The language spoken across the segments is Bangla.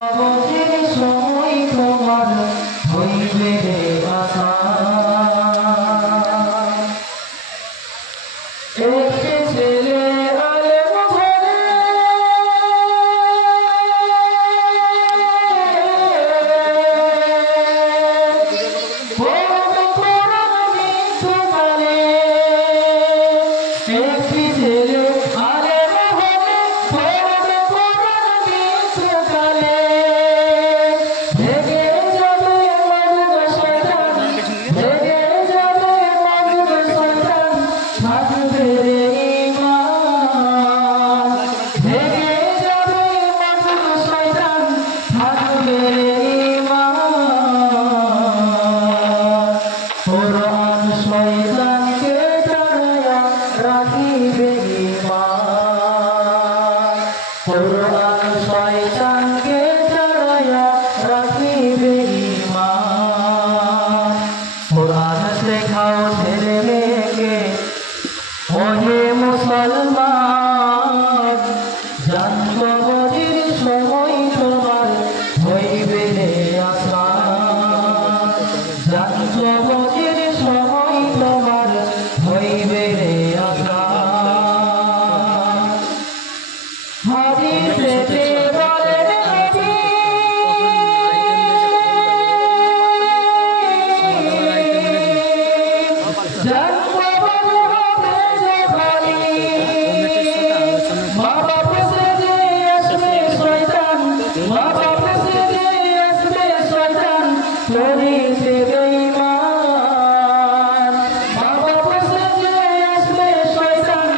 অবধির সময় তোমার হইবে রে আশা। একটি ছেলে আলেম ঘরে পড়বে কোরআন মৃত্যুকালে। একটি ছেলে আলেম ঘরে পড়বে কোরআন মৃত্যুকালে। ভেঙে যাবে মজুদ শয়তান, ভেঙে যাবে মজুদ শয়তান, থাকবে রে ঈমান। ভেঙে যাবে মজুদ শয়তান, থাকবে রে ঈমান। কোরআন শয়তানকে তাড়াইয়া রাখিবে ঈমান। কোরআন শয়তানকে তাড়াইয়া রাখিবে ঈমান। কোরআন শেখাও ছেলে মেয়েকে, ওহে মুসলমান। জানব বধির সময় তোমার হইবে রে আসান। জানব বধির সময় তোমার হইবে রে আসান। হাদিসেতে বলে নবী, জানব বধ হবে যে ভারী। মা বাপ সেজে আসবে শয়তান, মা বাপ সেজে আসবে শয়তান, করিতে বেঈমান। মা বাপ সেজে আসবে শয়তান,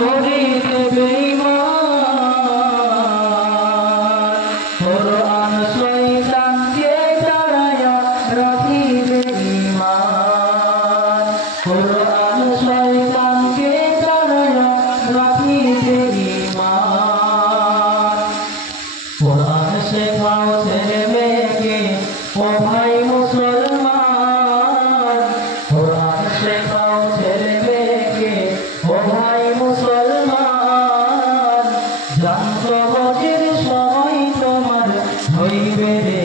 করিতে বেঈমান। কোরআন শয়তানকে তাড়াইয়া রাখিবে ঈমান। কোরআন শয়তানকে তাড়াইয়া রাখিবে ঈমান। কোরআন শেখাও